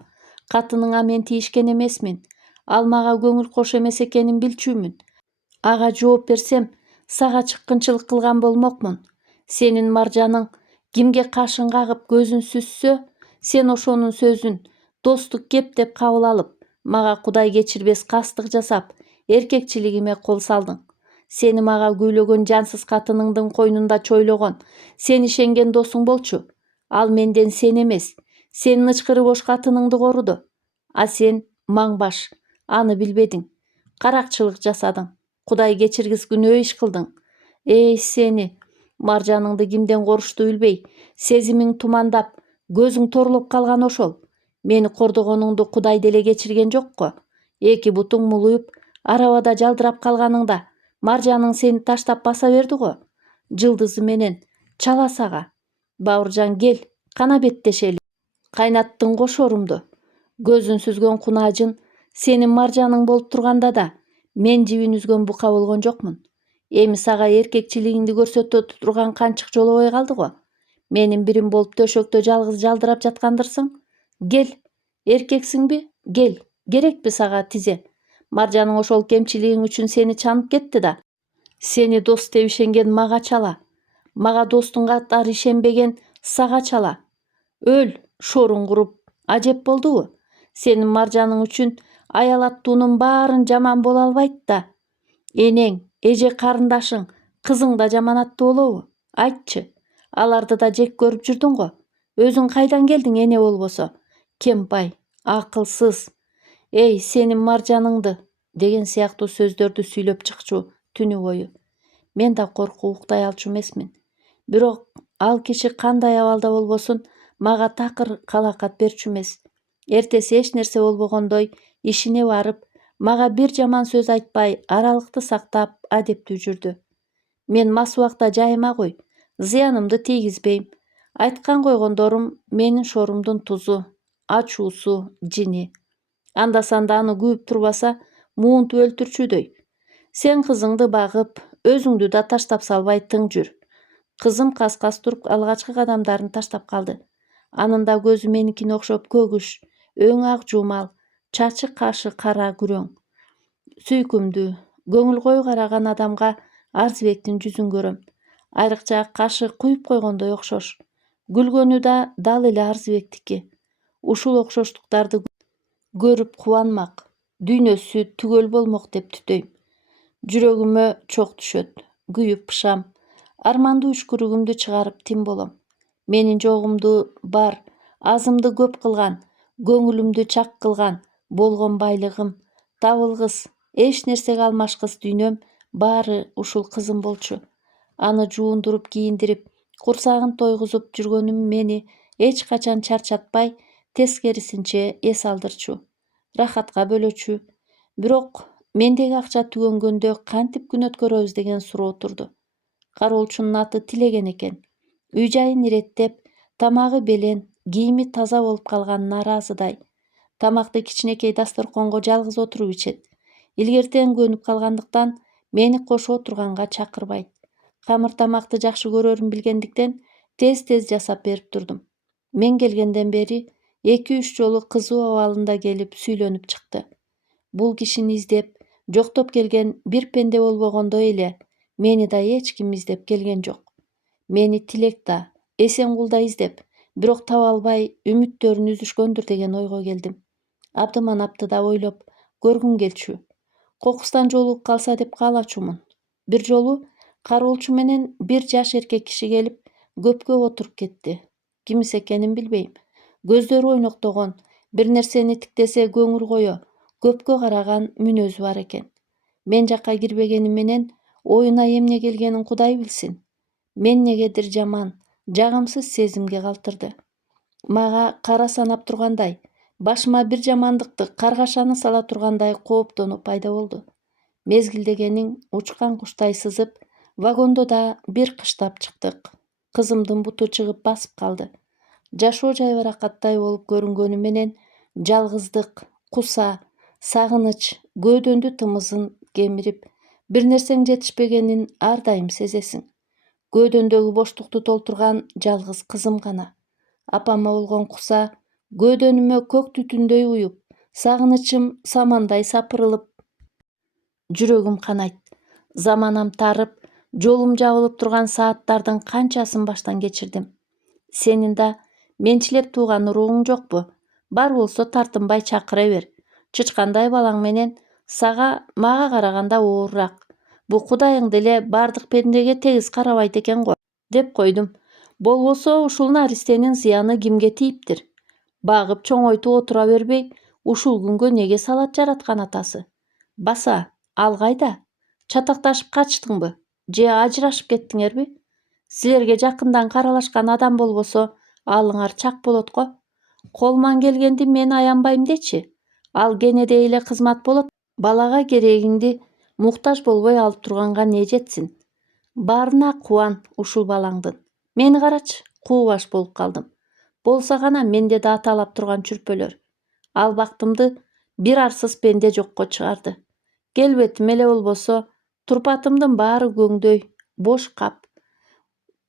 Катыныңа мен тийишкен эмесмин. Ал мага көңүл кош эмес экенин билчүмүн. Ага жооп берсем, сага чыккынчылык кылган болмокмун. Сенин маржаның кимге кашын кагып көзүн сүзсө, сен ошонун сөзүн достук кеп деп кабыл алып, мага Кудай кечирбес кастык жасап, эркекчилигиме кол салдың. Сени мага күүлөгөн жансыз катыныңдын койнунда чойлогон, сен ишенген досуң болчу. Ал менден сен эмес, сенин ычкыры бош катыныңды коруду. А сен, маңбаш, аны билбедиң. Каракчылык жасадың. Кудай кечиргизгүнөө иш кылдың. Сени, маржаныңды кимден корушту билбей, сезимиң тумандап, көзүң торлоп калган ошол. Мени кордогонуңду Кудай деле кечирген жокко. Эки бутуң мулуюп, арабада жалдырап калганыңда, маржаның сени таштап баса берди го. жылдызы менен чала сага. Бауыржан кел, кана беттешели. Кайнаттың кошорумду. Көзүн сүзгөн кунаажын сенин маржаның болуп турганда да мен жибин үзгөн бука болгон жокмун. Эми сага эркекчилигиңди көрсөтө турган канчык жолобой калды го. Менин бирим болуп төшөктө жалгыз жалдырап жаткандырсың. Кел, эркексиңби? Кел, керекпи сага тизе? Маржаның ошол кемчилигиң үчүн сени чанып кетти да. Сени дос деп ишенген мага чала. Мага достуң катары ишенбеген сага чала. Өл, шоруң куруп, ажеп болдубу? Сенин маржаның үчүн аял аттуунун баарын жаман боло албайт да. Энең, эже карындашың, кызың да жаман аттуу болобу? Айтчы. Аларды да жек көрүп жүрдүң го. Өзүң кайдан келдиң эне болбосо? Кемпай, акылсыз. Эй, сенин маржаныңды деген сыяктуу сөздөрдү сүйлөп чыкчу түнү бою. Мен да коркуп уктай алчу эмесмин. Бирок ал киши кандай абалда болбосун мага такыр калакат берчү эмес. Эртеси эч нерсе болбогондой ишине барып, мага бир жаман сөз айтпай, аралыкты сактап, адептүү жүрдү. Мен мас убакта жайыма кой, зыянымды тийгизбейм. Айткан койгондорум менин шорумдун тузу, ачуусу, жини. Анда-санда аны күйүп турбаса, муунтуп өлтүрчүдөй. Сен кызыңды багып, өзүңдү да таштап салбай тың жүр. Кызым кас-кас туруп алгачкы кадамдарын таштап калды. Анын да көзү меникине окшоп көгүш, өң ак жумал, чачы кашы кара күрөң. Сүйкүмдүү, көңүл кою караган адамга Арзыбектин жүзүн көрөм. Айрыкча кашы куюп койгондой окшош. Күлгөнү да дал эле Арзыбектики. Ушул окшоштуктарды көрүп кубанмак, дүйнөсү түгөл болмок деп түтөйм. Жүрөгүмө чок түшөт, күйүп пышам. Армандуу үшкүрүгүмдү чыгарып тим болом. Менин жогумду бар, азымды көп кылган, көңүлүмдү чак кылган, болгон байлыгым, табылгыс, эч нерсеге алмашкыс дүйнөм баары ушул кызым болчу. Аны жуундуруп кийиндирип, курсагын тойгузуп жүргөнүм мени эч качан чарчатпай, тескерисинче эс алдырчу, рахатка бөлөчү. Бирок мендеги акча түгөнгөндө кантип күн өткөрөбүз деген суроо турду. Кароолчунун аты Тилеген экен. Үй-жайын иреттеп, тамагы белен, кийими таза болуп калганына ыраазыдай. Тамакты кичинекей дасторконго жалгыз отуруп ичет. Илгертен көнүп калгандыктан мени кошо отурганга чакырбайт. Камыр тамакты жакшы көрөрүн билгендиктен тез-тез жасап берип турдум. Мен келгенден бери 2-3 жолу кызуу абалында келип сүйлөнүп чыкты. Бул кишини издеп, жоктоп келген бир пенде болбогондой эле мени да эч ким издеп келген жок. Мени Тилек да, Эсенгул да издеп, бирок таба албай үмүттөрүн үзүшкөндүр деген ойго келдим. Абдыманапты да ойлоп көргүм келчү. Кокустан жолугуп калса деп каалачумун. Бир жолу кароолчу менен бир жаш эркек киши келип көпкө отуруп кетти. Кимис экенин билбейм. Көздөрү ойноктогон, бир нерсени тиктесе көңүл кое, көпкө караган мүнөзү бар экен. Мен жакка кирбегеним менен оюна эмне келгенин Кудай билсин. Мен негедир жаман, жагымсыз сезимге калтырды. Мага кара санап тургандай, башыма бир жамандыкты, каргашаны сала тургандай кооптонуу пайда болду. Мезгилдегениң учкан куштай сызып, вагондо да бир кыштап чыктык. Кызымдын буту чыгып басып калды. Жашоо жайбаракаттай болуп көрүнгөнү менен жалгыздык, куса, сагыныч көөдөңдү тымызын кемирип, бир нерсең жетишпегенин ар дайым сезесиң. Көөдөндөгү боштукту толтурган жалгыз кызым гана. Апама болгон куса көөдөнүмө көк түтүндөй уюп, сагынычым самандай сапырылып, жүрөгүм канайт. Заманам тарып, жолум жабылып турган сааттардын канчасын баштан кечирдим. Сенин да менчилеп тууган уругуң жокпу? Бар болсо тартынбай чакыра бер. Чычкандай балаң менен мага караганда оорураак. Бу Кудайың деле бардык пендеге тегиз карабайт экен го, деп койдум. Болбосо ушул наристенин зыяны кимге тийиптир? Багып чоңойтуп отура бербей, ушул күнгө неге салат жараткан атасы? Баса, ал кайда? Чатакташып качтыңбы? Же ажырашып кеттиңерби? Силерге жакындан каралашкан адам болбосо, алыңар чак болот го. Колуман келгенди мен аянбайм дечи. Ал кенедей эле кызмат болот. Балага керегиңди муктаж болбой алып турганга не жетсин? Баарына кубан ушул балаңдын. Мени карачы, куубаш болуп калдым. Болсо гана менде да аталап турган чүрпөлөр. Ал бактымды бир арсыз пенде жокко чыгарды. Келбетим эле болбосо, турпатымдын баары көңдөй, бош кап.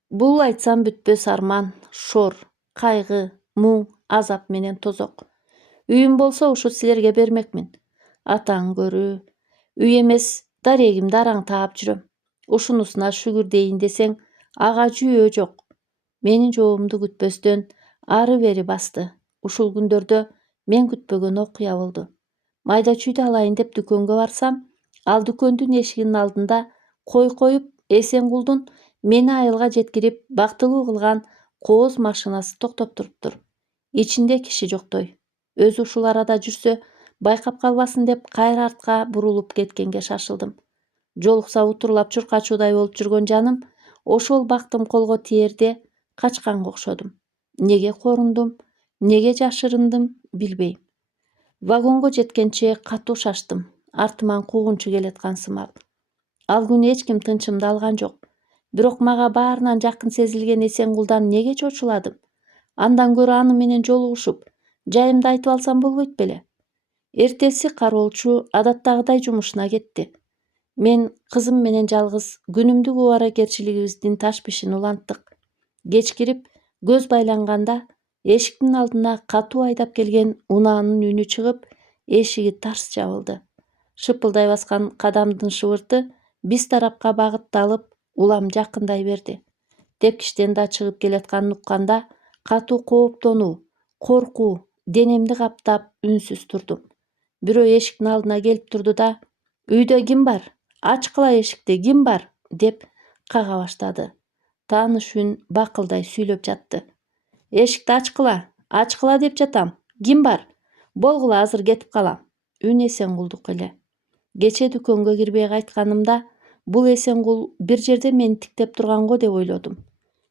Бул айтсам бүтпөс арман, шор, кайгы, муң, азап менен тозок. Үйүм болсо ушу силерге бермекмин. Атаң көрүү. Үй эмес, дарегимди араңтаап жүрөм. Ушунусуна шүгүр дейин десең, ага жүйөө жок. Менин жообумду күтпөстөн ары бери басты. Ушул күндөрдө мен күтпөгөн окуя болду. Майда чүйдү алайын деп дүкөнгө барсам, ал дүкөндүн эшигинин алдында кой коюп, Эсенгулдун мени айылга жеткирип бактылуу кылган кооз машинасы токтоп туруптур. Ичинде киши жоктой. Өзү ушул арада жүрсө, байкап калбасын деп кайра артка бурулуп кеткенге шашылдым. Жолукса утурлап чуркачуудай болуп жүргөн жаным, ошол бактым колго тиерде качканга окшодум. Неге корундум, неге жашырындым, билбейм. Вагонго жеткенче катуу шаштым. Артыман куугунчу келаткан сымак. Ал күнү эч ким тынчымды алган жок. Бирок мага баарынан жакын сезилген Эсенгулдан неге чочуладым? Андан көрө аны менен жолугушуп, жайымды айтып алсам болбойт беле? Эртеси кароолчу адаттагыдай жумушуна кетти. Мен кызым менен жалгыз күнүмдүк убаракерчилигибиздин ташбишин уланттык. Кечкирип, көз байланганда эшиктин алдына катуу айдап келген унаанын үнү чыгып, эшиги тарс жабылды. Шыпылдай баскан кадамдын шыбырты биз тарапка багытталып, улам жакындай берди. Тепкичтен да чыгып келатканын укканда катуу кооптонуу, коркуу денемди каптап үнсүз турдум. Бирөө эшиктин алдына келип турду да, "Үйдө ким бар? Ачкыла эшикти, ким бар?" деп кага баштады. Тааныш үн бакылдай сүйлөп жатты. "Эшикти ачкыла деп жатам. Ким бар? Болгула, азыр кетип калам." Үн Эсенгулдуку эле. Кечээ дүкөнгө кирбей кайтканымда, бул Эсенгул бир жерде мени тиктеп турганго деп ойлодум.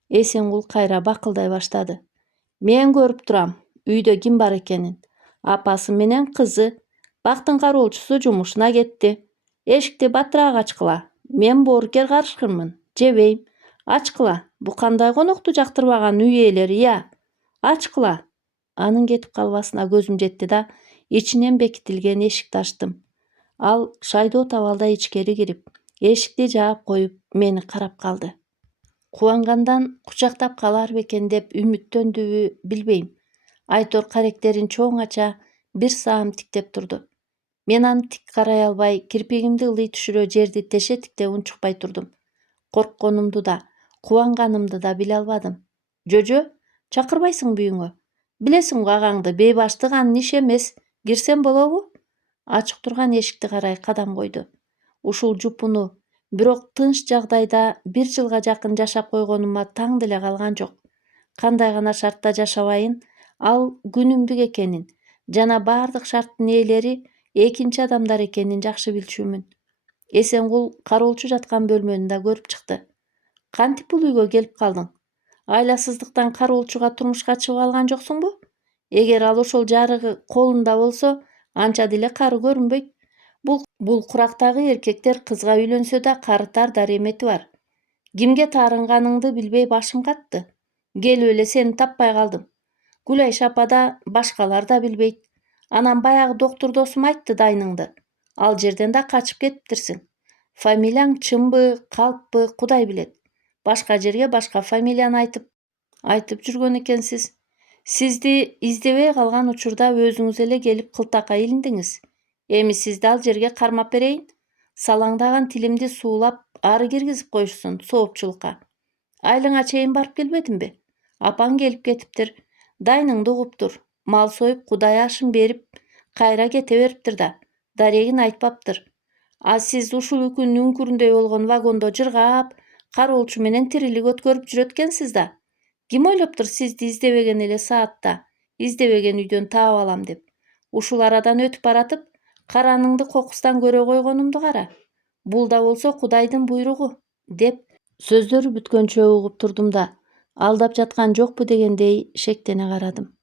Эсенгул кайра бакылдай баштады. "Мен көрүп турам, үйдө ким бар экенин. Апасы менен кызы. Бактын кароолчусу жумушуна кетти. Эшикти батыраак ачкыла. Мен боорукер карышкынмын. Жебейм. Ачкыла. Бу кандай конокту жактырбаган үй ээлери, я? Ачкыла." Анын кетип калбасына көзүм жетти да, ичинен бекитилген эшикти ачтым. Ал шайдоо табалдай ичкери кирип, эшикти жаап коюп, мени карап калды. Кубангандан кучактап калар бекен деп үмүттөндүбү билбейм. Айтор каректерин чоң ача бир саам тиктеп турду. Мен аны тик карай албай, кирпигимди ылдый түшүрө жерди теше-тикте унчукпай турдум. Коркконумду да, кубанганымды да биле албадым. "Жожо, чакырбайсыңбы үйүңө? Билесиңби агаңды бейбаштык анын иши эмес. Кирсем болобу?" Ачык турган эшикти карай кадам койду. Ушул жупуну, бирок тынч жагдайда бир жылга жакын жашап койгонума таң деле калган жок. Кандай гана шартта жашабайын, ал күнүмдүк экенин жана бардык шарттын ээлери экинчи адамдар экенин жакшы билчүмүн. Эсенгул кароолчу жаткан бөлмөнү да көрүп чыкты. "Кантип бул үйгө келип калдың? Айласыздыктан кароолчуга турмушка чыгып алган жоксуңбу? Эгер ал ошол жарыгы колунда болсо, анча деле кары көрүнбөйт. Бул курактагы эркектер кызга үйлөнсө да карытар даремети бар. Кимге таарынганыңды билбей башым катты. Келип эле сени таппай калдым. Гүлайш апа да, башкалар да билбейт. Анан баягы доктур досум айтты дайныңды. Ал жерден да качып кетиптирсиң. Фамилияң чынбы, калппы, Кудай билет. Башка жерге башка фамилияны айтып жүргөн экенсиз. Сизди издебей калган учурда өзүңүз эле келип кылтакка илиндиңиз. Эми сизди ал жерге кармап берейин. Салаңдаган тилимди суулап, ары киргизип коюшсун соопчулукка. Айылыңа чейин барып келбедимби? Апаң келип кетиптир. Дайныңды угуптур. Мал союп, Кудай ашын берип, кайра кете бериптир да. Дарегин айтпаптыр. А сиз ушул үкүнүн үңкүрүндөй болгон вагондо жыргап, кароолчу менен тирилик өткөрүп жүрөт экенсиз да. Ким ойлоптур сизди издебеген эле саатта, издебеген үйдөн таап алам деп. Ушул арадан өтүп баратып, караныңды кокустан көрө койгонумду кара. Бул да болсо Кудайдын буйругу, деп сөздөрү бүткөнчө угуп турдум да, алдап жаткан жокпу дегендей шектене карадым.